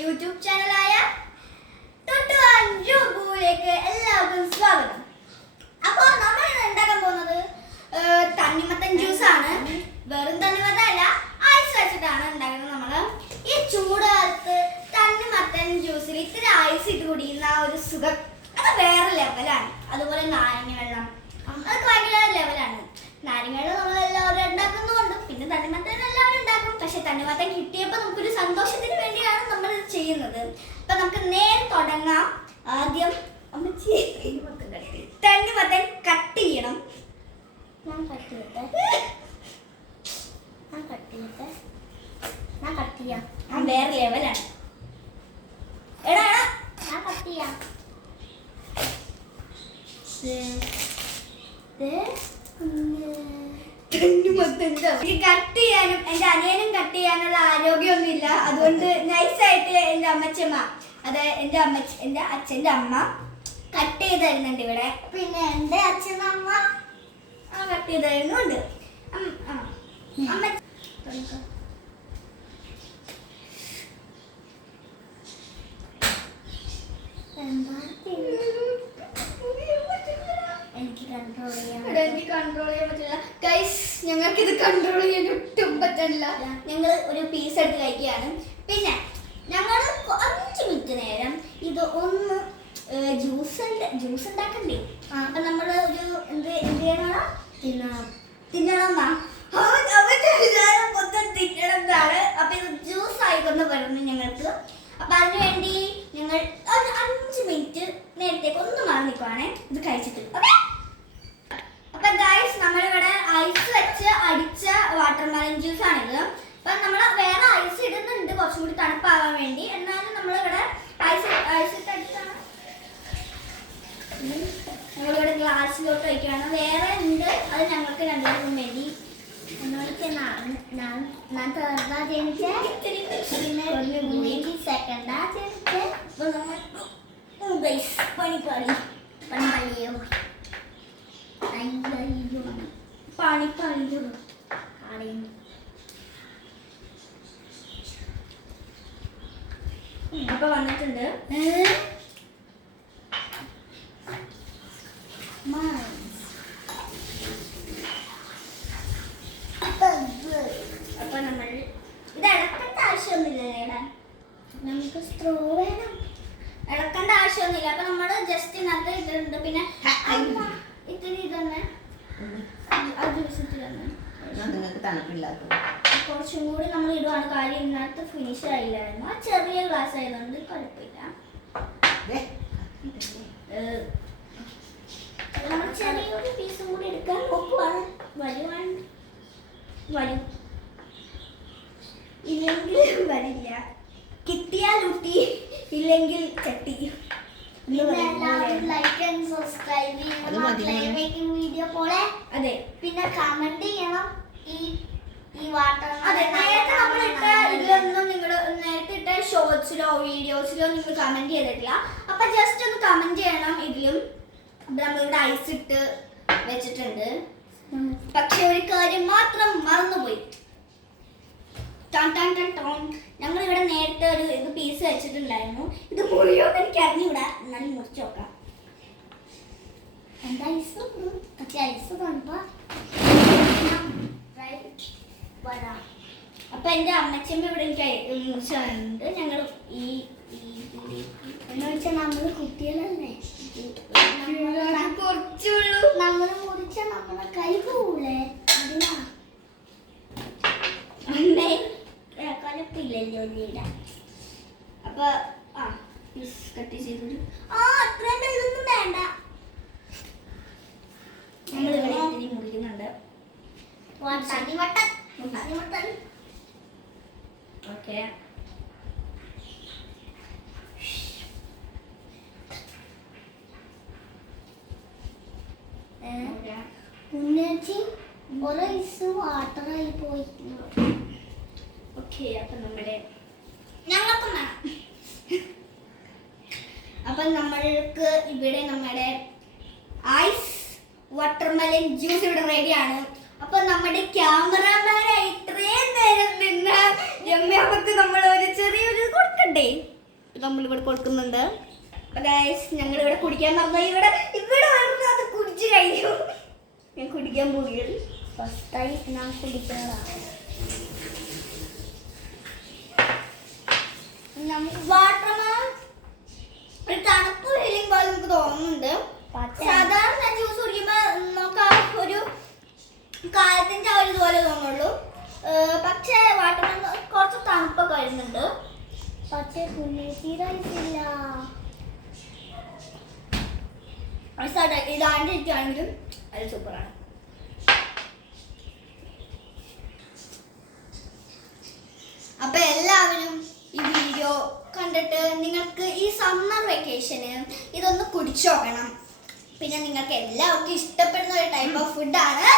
YouTube ചാനലായ ടുട്ടുലേക്ക് എല്ലാവർക്കും സ്വാഗതം. അപ്പോൾ നമ്മൾ ഉണ്ടാക്കാൻ പോകുന്നത് തണ്ണിമത്തൻ ജ്യൂസ് ആണ്. വെറും തണ്ണിമത്തൻ അല്ല, ഐസ് വെച്ചിട്ടാണ് ഉണ്ടാക്കുന്നത്. നമ്മൾ ഈ ചൂടുകാലത്ത് തണ്ണിമത്തൻ ജ്യൂസിൽ ഇത്തിരി ഐസ് ഇട്ട് കുടിക്കുന്ന ഒരു സുഖം അത് വേറെ ലെവലാണ്. അതുപോലെ നാരങ്ങ വെള്ളം അതൊക്കെ ഭയങ്കര ലെവലാണ്. നാരങ്ങ വെള്ളം നമ്മളെല്ലാവരും ഉണ്ടാക്കുന്നുണ്ട്, പിന്നെ തണ്ണിമത്തൻ എല്ലാവരും ഉണ്ടാക്കും. പക്ഷെ തണ്ണിമത്തൻ കിട്ടിയപ്പോൾ നമുക്കൊരു സന്തോഷത്തിന് വേണ്ടിയാണ് നമ്മൾ ഇത് ചെയ്യുന്നത്. അപ്പൊ നമുക്ക് നേരെ തുടങ്ങാം. ആദ്യം തണ്ണിമത്തൻ കട്ട് ചെയ്യണം. വേറെ ലെവലാണ്. എടാ ഞാൻ കട്ട് ചെയ്യാം. കട്ട് ചെയ്യാനും എന്റെ അനിയനും കട്ട് ചെയ്യാനുള്ള ആരോഗ്യമൊന്നുമില്ല. അതുകൊണ്ട് നൈസായിട്ട് എന്റെ അമ്മച്ചമ്മ, അതായത് എന്റെ അച്ഛന്റെ അമ്മ കട്ട് ചെയ്ത് തരുന്നുണ്ട് ഇവിടെ. പിന്നെ എന്റെ അച്ഛൻ്റെ അമ്മ കട്ട് ചെയ്ത് തരുന്നുണ്ട്. അമ്മ എനിക്ക് കൺട്രോൾ ചെയ്യാൻ പറ്റില്ല ഗൈസ്. ഞങ്ങൾക്ക് ഇത് കൺട്രോൾ ചെയ്യാൻ ഒട്ടും പറ്റില്ല. ഞങ്ങൾ ഒരു പീസ് എടുത്ത് കഴിക്കുകയാണ്. പിന്നെ ഞങ്ങൾ 5 മിനിറ്റ് നേരം ഇത് ഒന്ന് ജ്യൂസ് ഉണ്ടാക്കണ്ടേ. അപ്പൊ നമ്മള് ഒരു എന്ത് ചെയ്യണം? തിന്നണം. മൊത്തം തിന്നണം എന്നാണ്. അപ്പൊ ഇത് ജ്യൂസ് ആയിക്കൊന്ന് പറഞ്ഞു ഞങ്ങൾക്ക്. അപ്പൊ അതിനുവേണ്ടി ഞങ്ങൾ 5 മിനിറ്റ് നേരത്തേക്ക് ഒന്ന് മാറി നിൽക്കുവാണേ ഇത് കഴിച്ചിട്ട്. ഓക്കെ. അപ്പൊ ഗൈസ് നമ്മളിവിടെ ഐസ് വെച്ച് അടിച്ച വാട്ടർമെലൺ ജ്യൂസ് ആണിത്. അപ്പൊ നമ്മൾ വേറെ ഐസ് ഇടുന്നുണ്ട് കുറച്ചും കൂടി തണുപ്പാവാൻ വേണ്ടി. എന്നാലും നമ്മളിവിടെ ഐസ് ഇട്ട് അടിച്ചാണ് ഞങ്ങളിവിടെ ഗ്ലാസ്സിലോട്ട് വയ്ക്കുകയാണ്. വേറെ ഉണ്ട്, അത് ഞങ്ങൾക്ക് രണ്ടുപേർക്കും വേണ്ടി. അപ്പൊ വന്നിട്ടുണ്ട്. അപ്പൊ നമ്മൾ ഇത് ഇളക്കേണ്ട ആവശ്യമൊന്നുമില്ല. നമുക്ക് സ്ട്രോ വേണം. ഇളക്കേണ്ട ആവശ്യമൊന്നുമില്ല. അപ്പൊ നമ്മള് ജസ്റ്റ് ഇതിനകത്ത് ഇട്ടിട്ടുണ്ട്. പിന്നെ ഇത്തിരി ഇതന്നെ കുറച്ചും കൂടി നമ്മൾ ഇടുവാണ്. കാര്യം ഇതിനകത്ത് ഫിനിഷ് ആയില്ലായിരുന്നു. ആ ചെറിയ ഗ്ലാസ് ആയതുകൊണ്ട് കുഴപ്പമില്ല. നമ്മൾ ചെറിയൊരു പീസും കൂടി എടുക്കാൻ നോക്കുവാണ്. വരും ഇല്ലെങ്കിൽ വരില്ല. കിട്ടിയാൽ ഊട്ടി, ഇല്ലെങ്കിൽ ചട്ടി. ലൈക്ക് ആൻഡ് സബ്സ്ക്രൈബ് ചെയ്യണം വീഡിയോ പോലെ. അതെ, പിന്നെ കമന്റ് ചെയ്യണം. ഈ വാട്ടർ അതെ നേരത്തെ നമ്മളിട്ട ഇതിലൊന്നും നിങ്ങൾ നേരത്തെ ഇട്ട ഷോർട്സിലോ വീഡിയോസിലോ നിങ്ങൾ കമന്റ് ചെയ്തിട്ടില്ല. അപ്പൊ ജസ്റ്റ് ഒന്ന് കമന്റ് ചെയ്യണം. ഇതിലും നമ്മളിവിടെ ഐസ് ഇട്ട് വെച്ചിട്ടുണ്ട്. പക്ഷെ ഒരു കാര്യം മാത്രം മറന്നുപോയി. ഞങ്ങളിവിടെ നേരത്തെ ഒരു ഇത് പീസ് വെച്ചിട്ടുണ്ടായിരുന്നു. ഇത് മുറിയോ എനിക്ക് അറിഞ്ഞൂടാ, എന്നാലും മുറിച്ച് നോക്കാം. എന്താ ഐസ് അപ്പൊ എന്റെ അമ്മച്ചമ്മ ഇവിടെ എനിക്ക് മുറിച്ചുണ്ട്. ഞങ്ങൾ എന്ന് വെച്ചാൽ നമ്മള് കുട്ടികളല്ലേ, കുറച്ചുള്ളൂ. നമ്മള് മുറിച്ച നമ്മളെ കൈ പോകൂലേ, അതിനാ കുഴപ്പമില്ലല്ലോ ഇടാൻ. അപ്പൊ കട്ട് ചെയ്തു. അത്രയും ഇതൊന്നും വേണ്ട. നമ്മളിവിടെ ഇത്തിരി മുറിക്കുന്നുണ്ട്. ഓക്കെ. വാട്ടറായി പോയി. ഓക്കെ. അപ്പൊ ഞങ്ങൾക്കും വേണം. അപ്പൊ നമ്മൾക്ക് ഇവിടെ നമ്മുടെ ഐസ് വാട്ടർമെലൺ ജ്യൂസ് ഇവിടെ റെഡിയാണ്. അപ്പൊ നമ്മുടെ ക്യാമറമാനായി ഇത്രയും നേരം നിന്ന് രമ്യാമക്ക് നമ്മൾ ഒരു ചെറിയൊരു കൊടുക്കണ്ട. ബർത്ത്ഡേ നമ്മളിവിടെ കൊടുക്കുന്നുണ്ട്. ഞങ്ങൾ ഇവിടെ കുടിക്കാൻ പറഞ്ഞ ഇവിടെ വരുന്നത് അത് കുടിച്ചു കഴിഞ്ഞു. ഞാൻ കുടിക്കാൻ പോവുകയാണ്. ഫസ്റ്റായി ഞാൻ കുടിക്കുന്നതാണ്. വാട്ടർമെലൺ ഒരു തണുപ്പ് ഫീലിംഗ് പോലെ നമുക്ക് തോന്നുന്നുണ്ട്. സാധാരണ ജ്യൂസ് കുടിക്കുമ്പോൾ നമുക്ക് ഒരു കാലത്തിന്റെ ആ ഒരു ഇതുപോലെ തോന്നുള്ളൂ. പക്ഷേ വാട്ടർമെലൺ കുറച്ച് തണുപ്പൊക്കെ വരുന്നുണ്ട്. പക്ഷേ തീരായിട്ടില്ല. ഇതാണ്ടിരിക്കുകയാണെങ്കിലും അത് സൂപ്പറാണ്. അപ്പൊ എല്ലാവരും ഈ വീഡിയോ കണ്ടിട്ട് നിങ്ങൾക്ക് ഈ സമ്മർ വെക്കേഷന് ഇതൊന്ന് കുടിച്ചു നോക്കണം. പിന്നെ നിങ്ങൾക്ക് എല്ലാവർക്കും ഇഷ്ടപ്പെടുന്ന ഒരു ടൈപ്പ് ഓഫ് ഫുഡാണ്.